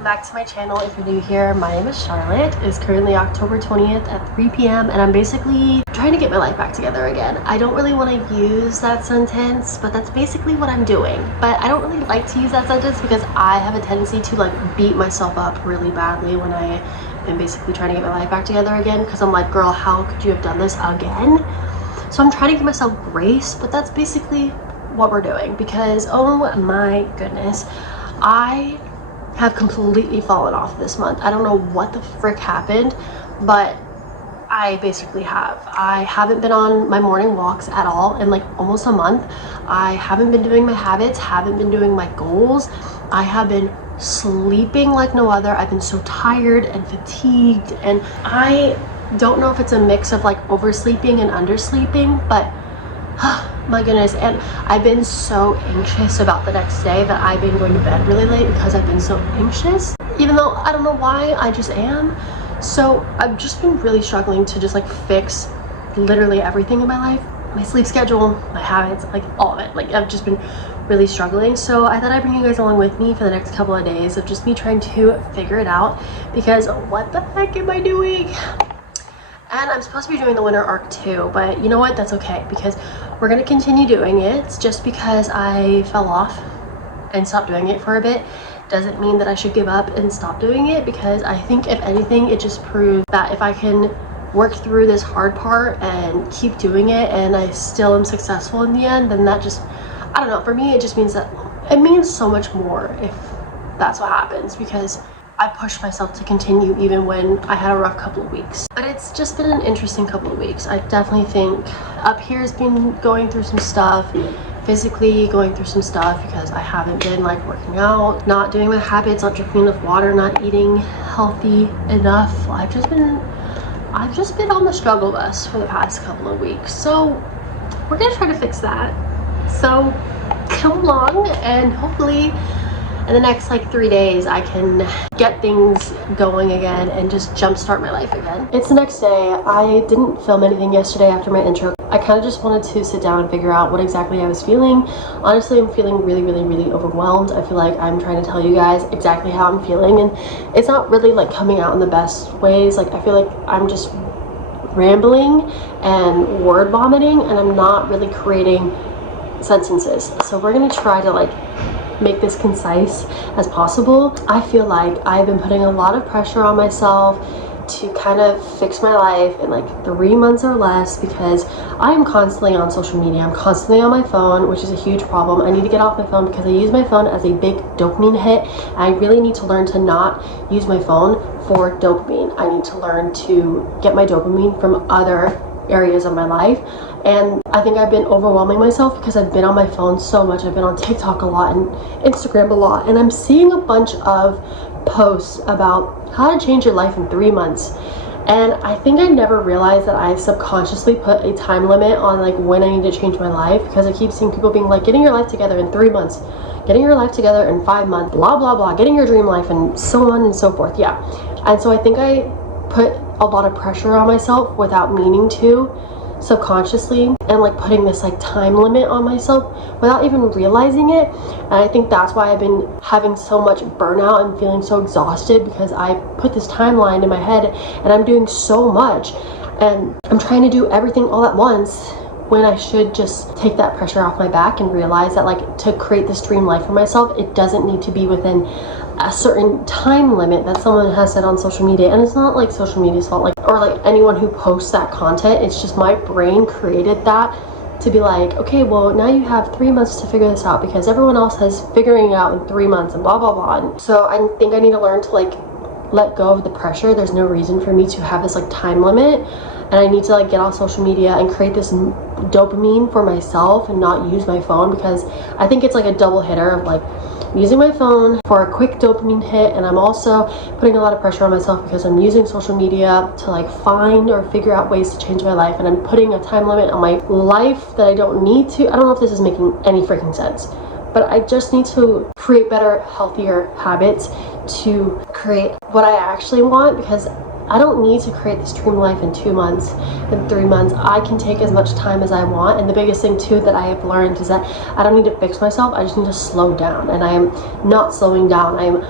welcome back to my channel. If you're new here, my name is Charlotte. It is currently October 20th at 3 p.m. and I'm basically trying to get my life back together again. I don't really want to use that sentence, but that's basically what I'm doing. But I don't really like to use that sentence because I have a tendency to like beat myself up really badly when I am basically trying to get my life back together again, because I'm like, girl, how could you have done this again? So I'm trying to give myself grace, but that's basically what we're doing because, oh my goodness, I have completely fallen off this month. I don't know what the frick happened, but I basically have. I haven't been on my morning walks at all in like almost a month. I haven't been doing my habits, haven't been doing my goals. I have been sleeping like no other. I've been so tired and fatigued, and I don't know if it's a mix of like oversleeping and undersleeping, but my goodness. And I've been so anxious about the next day that I've been going to bed really late because I've been so anxious, even though I don't know why, I just am. So I've just been really struggling to just like fix literally everything in my life, my sleep schedule, my habits, like all of it. Like I've just been really struggling. So I thought I'd bring you guys along with me for the next couple of days of just me trying to figure it out, because what the heck am I doing? And I'm supposed to be doing the winter arc too, but you know what? That's okay, because we're gonna continue doing it. Just because I fell off and stopped doing it for a bit doesn't mean that I should give up and stop doing it, because I think if anything, it just proves that if I can work through this hard part and keep doing it and I still am successful in the end, then that just, I don't know, for me it just means that it means so much more if that's what happens, because I pushed myself to continue even when I had a rough couple of weeks. But it's just been an interesting couple of weeks. I definitely think up here has been going through some stuff, physically going through some stuff, because I haven't been like working out, not doing my habits, not drinking enough water, not eating healthy enough. I've just been on the struggle bus for the past couple of weeks. So we're gonna try to fix that. So come along, and hopefully in the next like 3 days I can get things going again and just jumpstart my life again. It's the next day. I didn't film anything yesterday after my intro. I kind of just wanted to sit down and figure out what exactly I was feeling. Honestly, I'm feeling really overwhelmed. I feel like I'm trying to tell you guys exactly how I'm feeling, and it's not really like coming out in the best ways. Like I feel like I'm just rambling and word vomiting, and I'm not really creating sentences. So we're gonna try to like make this concise as possible. I feel like I've been putting a lot of pressure on myself to kind of fix my life in like 3 months or less, because I am constantly on social media. I'm constantly on my phone, which is a huge problem. I need to get off my phone because I use my phone as a big dopamine hit, and I really need to learn to not use my phone for dopamine. I need to learn to get my dopamine from other areas of my life. And I think I've been overwhelming myself because I've been on my phone so much. I've been on TikTok a lot and Instagram a lot, and I'm seeing a bunch of posts about how to change your life in 3 months. And I think I never realized that I subconsciously put a time limit on like when I need to change my life, because I keep seeing people being like, getting your life together in 3 months, getting your life together in 5 months, blah blah blah, getting your dream life, and so on and so forth. Yeah. And so I think I put a lot of pressure on myself without meaning to, subconsciously, and like putting this like time limit on myself without even realizing it. And I think that's why I've been having so much burnout and feeling so exhausted, because I put this timeline in my head and I'm doing so much and I'm trying to do everything all at once, when I should just take that pressure off my back and realize that like to create this dream life for myself, it doesn't need to be within a certain time limit that someone has said on social media. And it's not like social media's fault, like, or like anyone who posts that content. It's just my brain created that to be like, okay, well now you have 3 months to figure this out because everyone else is figuring it out in 3 months and blah blah blah. And so I think I need to learn to like let go of the pressure. There's no reason for me to have this like time limit, and I need to like get off social media and create this dopamine for myself and not use my phone, because I think it's like a double hitter of like using my phone for a quick dopamine hit, and I'm also putting a lot of pressure on myself because I'm using social media to like find or figure out ways to change my life, and I'm putting a time limit on my life that I don't need to. I don't know if this is making any freaking sense, but I just need to create better, healthier habits to create what I actually want, because I don't need to create this dream life in 2 months, in 3 months. I can take as much time as I want. And the biggest thing too that I have learned is that I don't need to fix myself. I just need to slow down, and I am not slowing down. I am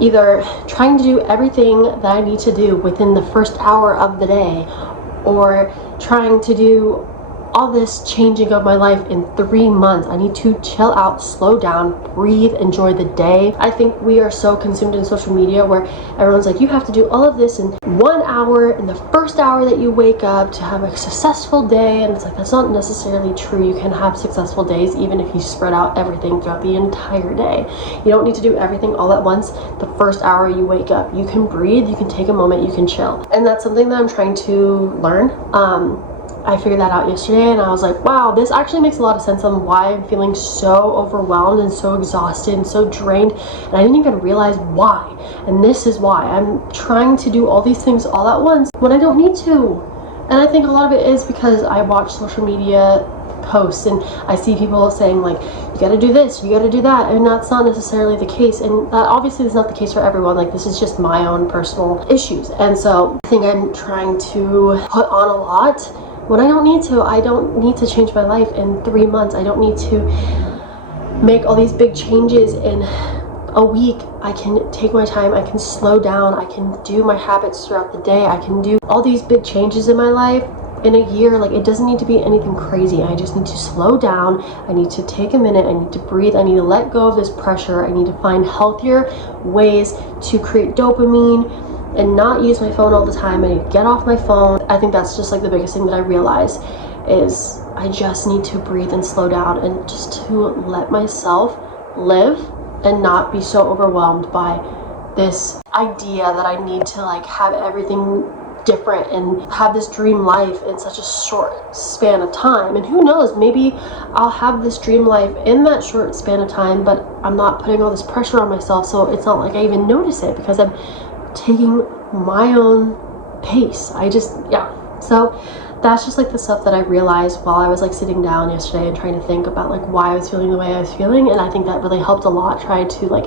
either trying to do everything that I need to do within the first hour of the day, or trying to do all this changing of my life in 3 months. I need to chill out, slow down, breathe, enjoy the day. I think we are so consumed in social media where everyone's like, you have to do all of this in 1 hour, in the first hour that you wake up to have a successful day. And it's like, that's not necessarily true. You can have successful days even if you spread out everything throughout the entire day. You don't need to do everything all at once the first hour you wake up. You can breathe, you can take a moment, you can chill. And that's something that I'm trying to learn. I figured that out yesterday, and I was like, wow, this actually makes a lot of sense on why I'm feeling so overwhelmed and so exhausted and so drained, and I didn't even realize why. And this is why I'm trying to do all these things all at once when I don't need to. And I think a lot of it is because I watch social media posts and I see people saying like, you gotta do this, you gotta do that, and that's not necessarily the case. And that obviously is not the case for everyone. Like, this is just my own personal issues, and so I think I'm trying to put on a lot when I don't need to. I don't need to change my life in 3 months. I don't need to make all these big changes in a week. I can take my time, I can slow down, I can do my habits throughout the day, I can do all these big changes in my life in a year. Like, it doesn't need to be anything crazy. I just need to slow down, I need to take a minute, I need to breathe, I need to let go of this pressure, I need to find healthier ways to create dopamine and not use my phone all the time. I need to get off my phone. I think that's just like the biggest thing that I realize is I just need to breathe and slow down and just to let myself live and not be so overwhelmed by this idea that I need to like have everything different and have this dream life in such a short span of time. And who knows, maybe I'll have this dream life in that short span of time, but I'm not putting all this pressure on myself, so it's not like I even notice it because I'm taking my own pace. So that's just like the stuff that I realized while I was like sitting down yesterday and trying to think about like why I was feeling the way I was feeling. And I think that really helped a lot, trying to like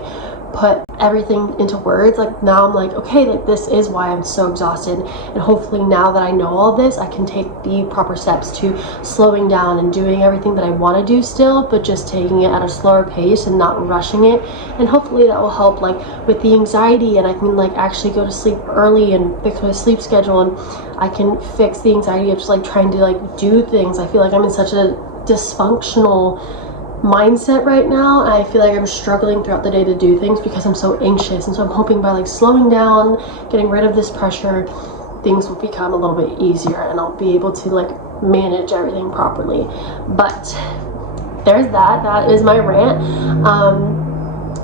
put everything into words. Like, now I'm like, okay, like this is why I'm so exhausted, and hopefully now that I know all this, I can take the proper steps to slowing down and doing everything that I want to do still, but just taking it at a slower pace and not rushing it. And hopefully that will help like with the anxiety, and I can like actually go to sleep early and fix my sleep schedule, and I can fix the anxiety of just like trying to like do things. I feel like I'm in such a dysfunctional mindset right now, and I feel like I'm struggling throughout the day to do things because I'm so anxious. And so I'm hoping by like slowing down, getting rid of this pressure, things will become a little bit easier and I'll be able to like manage everything properly. But there's that is my rant.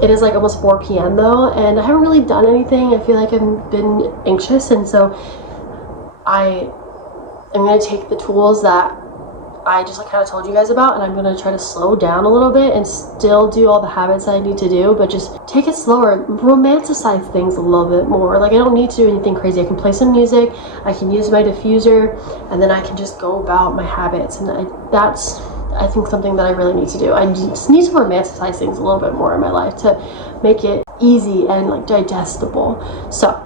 It is like almost 4 p.m. though, and I haven't really done anything. I feel like I've been anxious, and so I am going to take the tools that I just like kind of told you guys about, and I'm going to try to slow down a little bit and still do all the habits I need to do, but just take it slower, romanticize things a little bit more. Like, I don't need to do anything crazy. I can play some music, I can use my diffuser, and then I can just go about my habits. And that's, I think, something that I really need to do. I just need to romanticize things a little bit more in my life to make it easy and like digestible. So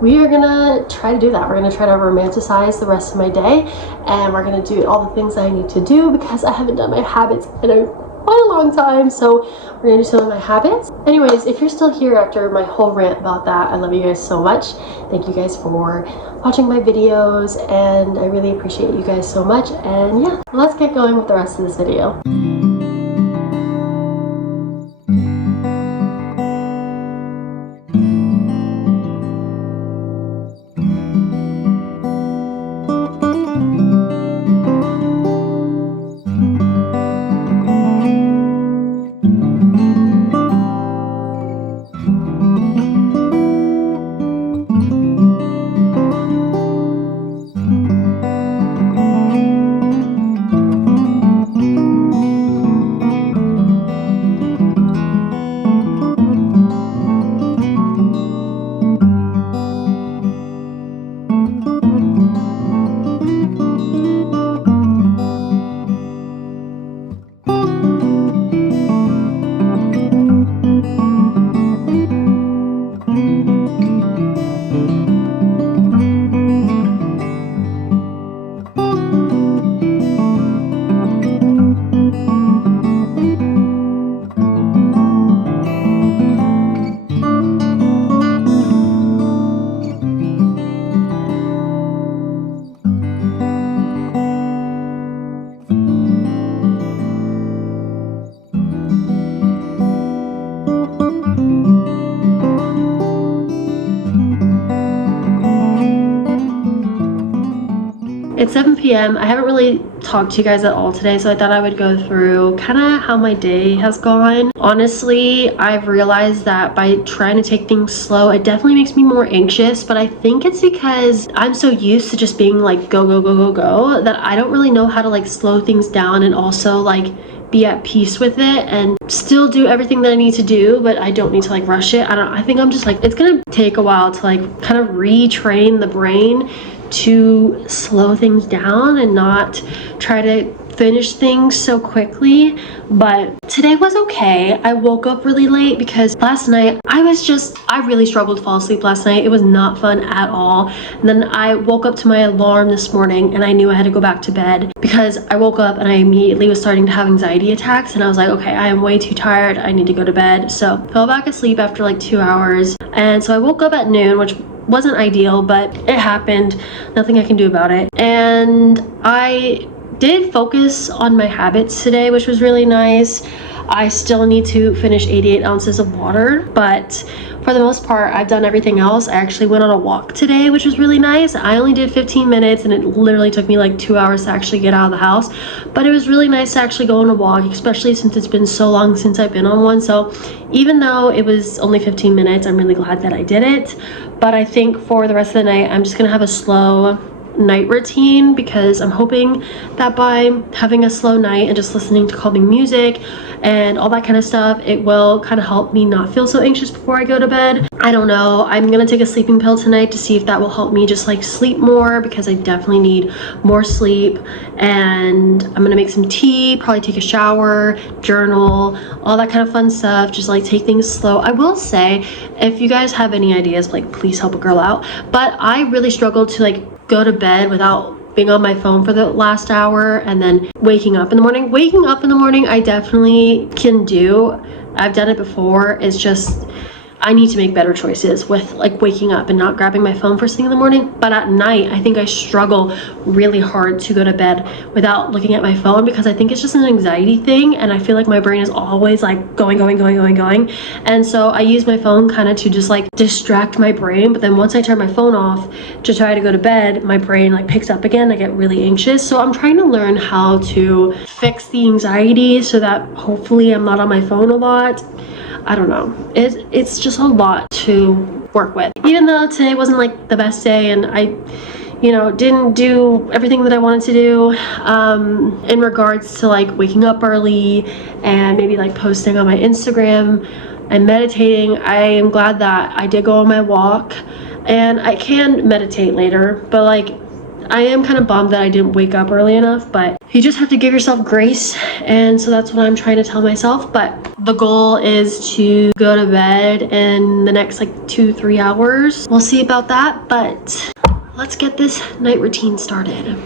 we are gonna try to do that. We're gonna try to romanticize the rest of my day, and we're gonna do all the things that I need to do because I haven't done my habits in quite a long time. So we're gonna do some of my habits. Anyways, if you're still here after my whole rant about that, I love you guys so much. Thank you guys for watching my videos, and I really appreciate you guys so much. And yeah, let's get going with the rest of this video. It's 7 p.m. I haven't really talked to you guys at all today, so I thought I would go through kind of how my day has gone. Honestly, I've realized that by trying to take things slow, it definitely makes me more anxious, but I think it's because I'm so used to just being like go, go, go, go, go, that I don't really know how to like slow things down and also like be at peace with it and still do everything that I need to do, but I don't need to like rush it. I think I'm just like, it's gonna take a while to like kind of retrain the brain to slow things down and not try to finish things so quickly. But today was okay. I woke up really late because last night I really struggled to fall asleep last night. It was not fun at all. And then I woke up to my alarm this morning and I knew I had to go back to bed because I woke up and I immediately was starting to have anxiety attacks, and I was like, okay, I am way too tired. I need to go to bed. So fell back asleep after like 2 hours. And so I woke up at noon, which wasn't ideal, but it happened. Nothing I can do about it. And I did focus on my habits today, which was really nice. I still need to finish 88 ounces of water, but for the most part, I've done everything else. I actually went on a walk today, which was really nice. I only did 15 minutes and it literally took me like 2 hours to actually get out of the house, but it was really nice to actually go on a walk, especially since it's been so long since I've been on one. So even though it was only 15 minutes, I'm really glad that I did it. But I think for the rest of the night, I'm just gonna have a slow night routine because I'm hoping that by having a slow night and just listening to calming music and all that kind of stuff, it will kind of help me not feel so anxious before I go to bed. I don't know. I'm gonna take a sleeping pill tonight to see if that will help me just like sleep more, because I definitely need more sleep. And I'm gonna make some tea, probably take a shower, journal, all that kind of fun stuff, just like take things slow. I will say, if you guys have any ideas, like please help a girl out, but I really struggled to like go to bed without being on my phone for the last hour and then waking up in the morning. Waking up in the morning, I definitely can do. I've done it before. It's just, I need to make better choices with like waking up and not grabbing my phone first thing in the morning. But at night, I think I struggle really hard to go to bed without looking at my phone, because I think it's just an anxiety thing. And I feel like my brain is always like going. And so I use my phone kind of to just like distract my brain. But then once I turn my phone off to try to go to bed, my brain like picks up again. I get really anxious. So I'm trying to learn how to fix the anxiety so that hopefully I'm not on my phone a lot. I don't know. It's just a lot to work with. Even though today wasn't like the best day and I, didn't do everything that I wanted to do in regards to like waking up early and maybe like posting on my Instagram and meditating, I am glad that I did go on my walk, and I can meditate later, but like I am kind of bummed that I didn't wake up early enough. But you just have to give yourself grace, and so that's what I'm trying to tell myself. But the goal is to go to bed in the next like 2-3 hours. We'll see about that, but let's get this night routine started.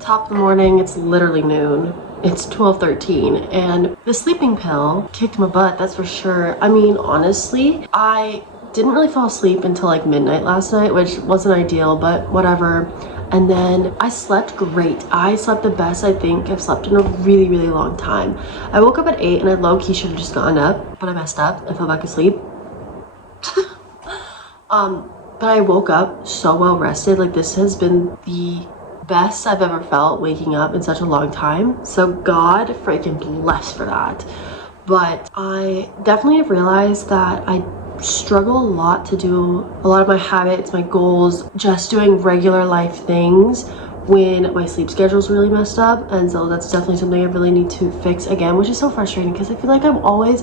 Top of the morning, it's literally noon. It's 12:13 and the sleeping pill kicked my butt, that's for sure. I mean, honestly, I didn't really fall asleep until like midnight last night, which wasn't ideal, but whatever. And then I slept great. I slept the best I think I've slept in a really, really long time. I woke up at 8 and I low-key should have just gotten up, but I messed up. I fell back asleep. But I woke up so well rested. Like, this has been the best I've ever felt waking up in such a long time. So God freaking bless for that. But I definitely have realized that I struggle a lot to do a lot of my habits, my goals, just doing regular life things when my sleep schedule is really messed up. And so that's definitely something I really need to fix again, which is so frustrating because I feel like I'm always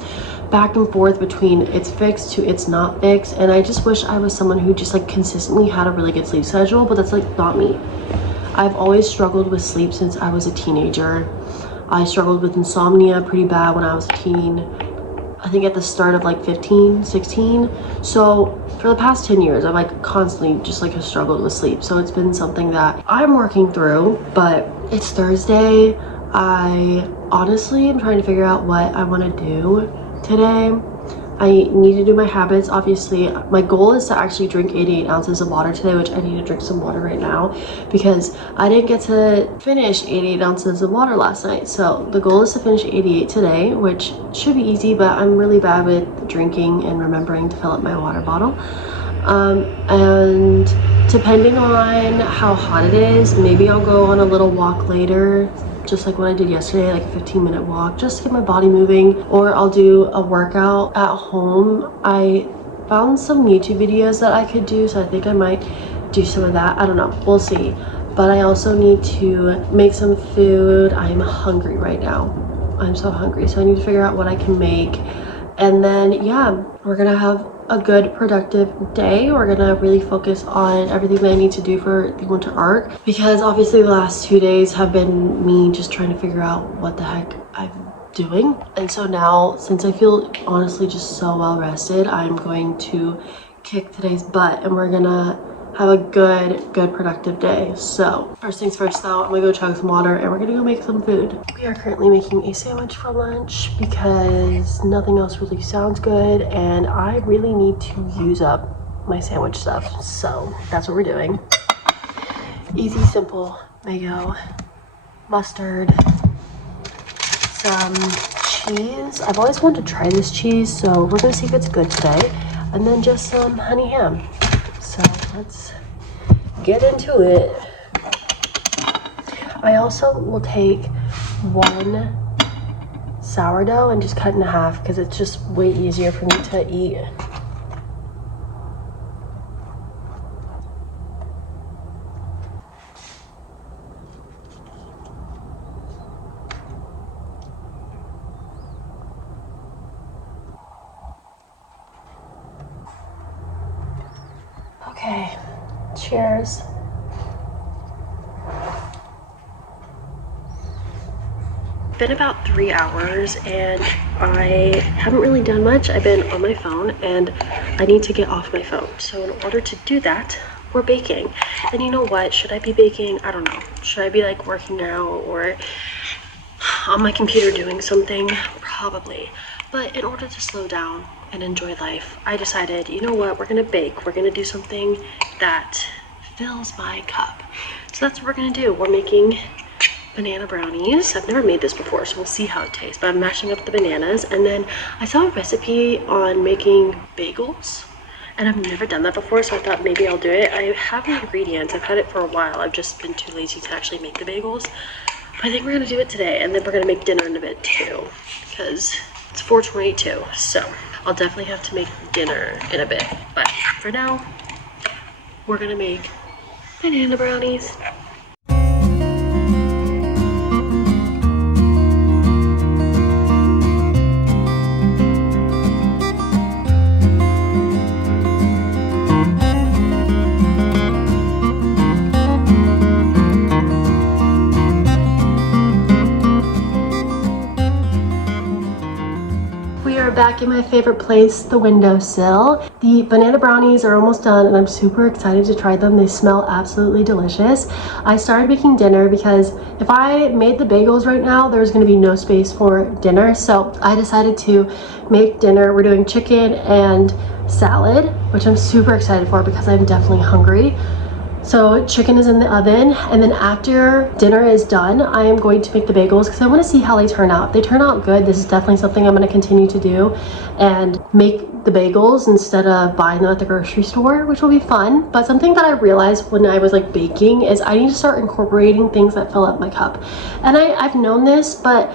back and forth between it's fixed to it's not fixed. And I just wish I was someone who just like consistently had a really good sleep schedule, but that's like not me. I've always struggled with sleep since I was a teenager. I struggled with insomnia pretty bad when I was a teen. I think at the start of like 15, 16. So for the past 10 years, I've like constantly just like struggled with sleep. So it's been something that I'm working through, but it's Thursday. I honestly am trying to figure out what I want to do today. I need to do my habits. Obviously, my goal is to actually drink 88 ounces of water today, which I need to drink some water right now because I didn't get to finish 88 ounces of water last night. So the goal is to finish 88 today, which should be easy, but I'm really bad with drinking and remembering to fill up my water bottle. And depending on how hot it is, maybe I'll go on a little walk later, just like what I did yesterday, like a 15-minute walk, just to get my body moving, or I'll do a workout at home. I found some YouTube videos that I could do, so I think I might do some of that. I don't know, we'll see. But I also need to make some food. I'm hungry right now. I'm so hungry, so I need to figure out what I can make. And then, yeah, we're gonna have a good productive day. We're gonna really focus on everything that I need to do for the winter arc, because obviously the last 2 days have been me just trying to figure out what the heck I'm doing. And so now, since I feel honestly just so well rested, I'm going to kick today's butt and we're gonna have a good productive day. So first things first though, I'm gonna go chug some water and we're gonna go make some food. We are currently making a sandwich for lunch because nothing else really sounds good and I really need to use up my sandwich stuff. So that's what we're doing. Easy, simple, mayo, mustard, some cheese. I've always wanted to try this cheese, so we're gonna see if it's good today. And then just some honey ham. So let's get into it. I also will take one sourdough and just cut in half because it's just way easier for me to eat. Okay, cheers. It's been about 3 hours and I haven't really done much. I've been on my phone and I need to get off my phone. So in order to do that, we're baking. And you know what? Should I be baking? I don't know. Should I be like working out or on my computer doing something? Probably. But in order to slow down and enjoy life, I decided, you know what, we're gonna bake. We're gonna do something that fills my cup. So that's what we're gonna do. We're making banana brownies. I've never made this before, so we'll see how it tastes. But I'm mashing up the bananas, and then I saw a recipe on making bagels, and I've never done that before, so I thought maybe I'll do it. I have the ingredients. I've had it for a while. I've just been too lazy to actually make the bagels. But I think we're gonna do it today, and then we're gonna make dinner in a bit too, because it's 4:22, so I'll definitely have to make dinner in a bit. But for now, we're gonna make banana brownies. Back in my favorite place, the windowsill. The banana brownies are almost done and I'm super excited to try them. They smell absolutely delicious. I started making dinner because if I made the bagels right now, there's going to be no space for dinner. So I decided to make dinner. We're doing chicken and salad, which I'm super excited for because I'm definitely hungry. So chicken is in the oven, and then after dinner is done, I am going to make the bagels because I want to see how they turn out. If they turn out good, this is definitely something I'm going to continue to do and make the bagels instead of buying them at the grocery store, which will be fun. But something that I realized when I was like baking is I need to start incorporating things that fill up my cup. And I've known this, but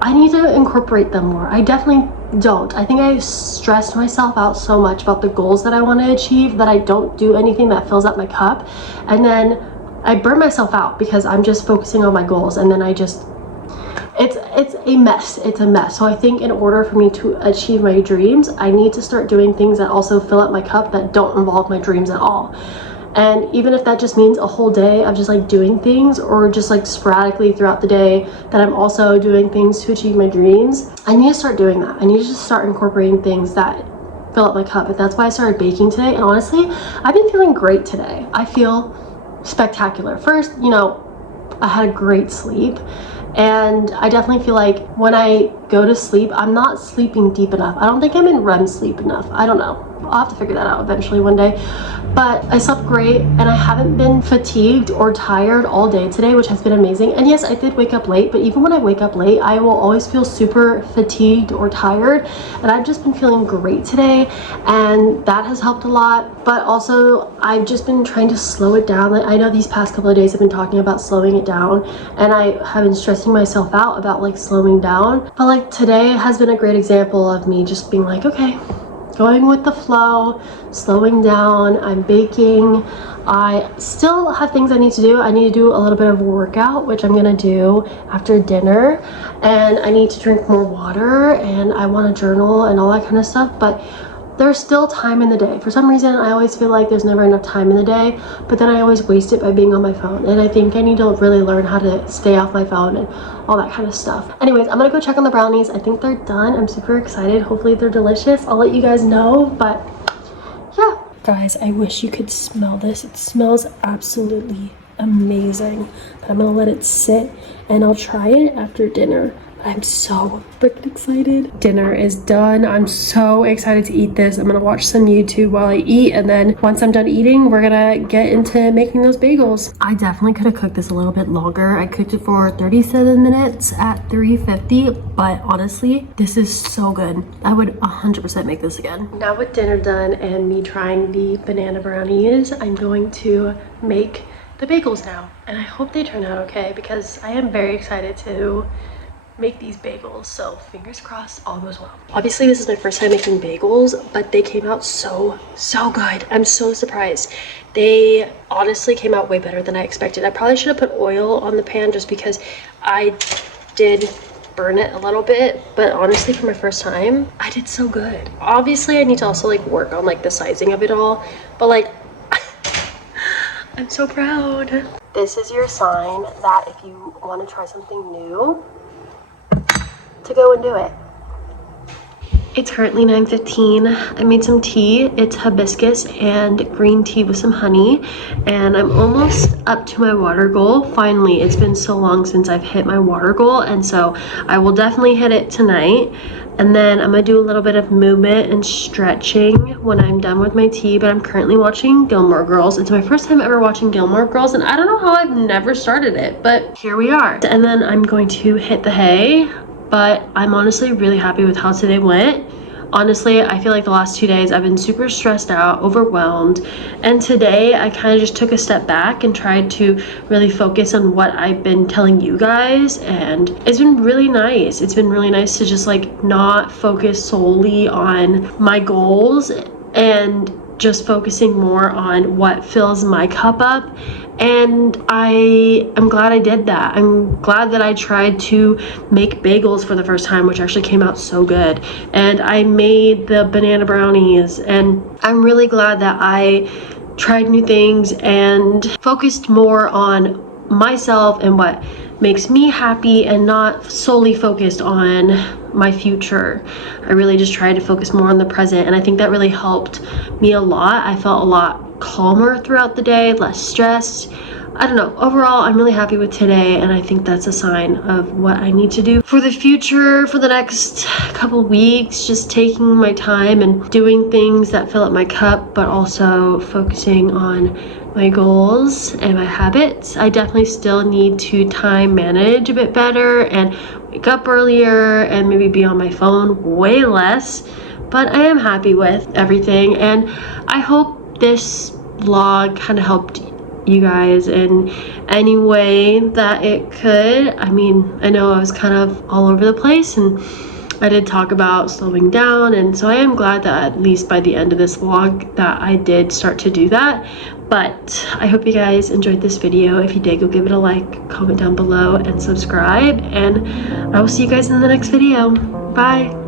I need to incorporate them more. I definitely don't. I think I stressed myself out so much about the goals that I want to achieve that I don't do anything that fills up my cup. And then I burn myself out because I'm just focusing on my goals, and then I just, it's a mess. It's a mess. So I think in order for me to achieve my dreams, I need to start doing things that also fill up my cup that don't involve my dreams at all. And even if that just means a whole day of just like doing things, or just like sporadically throughout the day that I'm also doing things to achieve my dreams, I need to start doing that. I need to just start incorporating things that fill up my cup. And that's why I started baking today. And honestly, I've been feeling great today. I feel spectacular. First, you know, I had a great sleep And I definitely feel like when I go to sleep, I'm not sleeping deep enough. I don't think I'm in REM sleep enough. I don't know. I'll have to figure that out eventually one day. But I slept great and I haven't been fatigued or tired all day today, which has been amazing. And yes, I did wake up late, but even when I wake up late, I will always feel super fatigued or tired. And I've just been feeling great today, and that has helped a lot. But also, I've just been trying to slow it down. Like, I know these past couple of days I've been talking about slowing it down, and I have been stressing myself out about like slowing down. But like today has been a great example of me just being like, okay, going with the flow, slowing down. I'm baking. I still have things I need to do. I need to do a little bit of a workout, which I'm gonna do after dinner, and I need to drink more water, and I want to journal and all that kind of stuff. But there's still time in the day. For some reason, I always feel like there's never enough time in the day, but then I always waste it by being on my phone. And I think I need to really learn how to stay off my phone and all that kind of stuff. Anyways, I'm gonna go check on the brownies. I think they're done. I'm super excited. Hopefully they're delicious. I'll let you guys know, but yeah. Guys, I wish you could smell this. It smells absolutely amazing. But I'm gonna let it sit and I'll try it after dinner. I'm so freaking excited. Dinner is done. I'm so excited to eat this. I'm gonna watch some YouTube while I eat, and then once I'm done eating, we're gonna get into making those bagels. I definitely could have cooked this a little bit longer. I cooked it for 37 minutes at 350, but honestly, this is so good. I would 100% make this again. Now with dinner done and me trying the banana brownies, I'm going to make the bagels now. And I hope they turn out okay, because I am very excited to make these bagels, so fingers crossed all goes well. Obviously this is my first time making bagels, but they came out so good. I'm so surprised. They honestly came out way better than I expected. I probably should have put oil on the pan just because I did burn it a little bit, but honestly for my first time I did so good. Obviously I need to also like work on like the sizing of it all, but like I'm so proud. This is your sign that if you want to try something new, to go and do it. It's currently 9:15. I made some tea. It's hibiscus and green tea with some honey, and I'm almost up to my water goal. Finally, it's been so long since I've hit my water goal, and so I will definitely hit it tonight. And then I'm gonna do a little bit of movement and stretching when I'm done with my tea. But I'm currently watching Gilmore Girls. It's my first time ever watching Gilmore Girls, and I don't know how I've never started it, but here we are. And then I'm going to hit the hay. But I'm honestly really happy with how today went. Honestly, I feel like the last 2 days I've been super stressed out, overwhelmed. And today I kind of just took a step back and tried to really focus on what I've been telling you guys. And it's been really nice. It's been really nice to just like not focus solely on my goals and just focusing more on what fills my cup up. And I'm glad I did that. I'm glad that I tried to make bagels for the first time, which actually came out so good. And I made the banana brownies, and I'm really glad that I tried new things and focused more on myself and what makes me happy and not solely focused on my future. I really just tried to focus more on the present, and I think that really helped me a lot. I felt a lot calmer throughout the day, less stressed. I don't know, overall I'm really happy with today, and I think that's a sign of what I need to do for the future, for the next couple weeks. Just taking my time and doing things that fill up my cup, but also focusing on my goals and my habits. I definitely still need to time manage a bit better and wake up earlier and maybe be on my phone way less, but I am happy with everything, and I hope this vlog kind of helped you guys in any way that it could. I mean, I know I was kind of all over the place, and I did talk about slowing down, and so I am glad that at least by the end of this vlog that I did start to do that. But I hope you guys enjoyed this video. If you did, go give it a like, comment down below, and subscribe, and I will see you guys in the next video. Bye.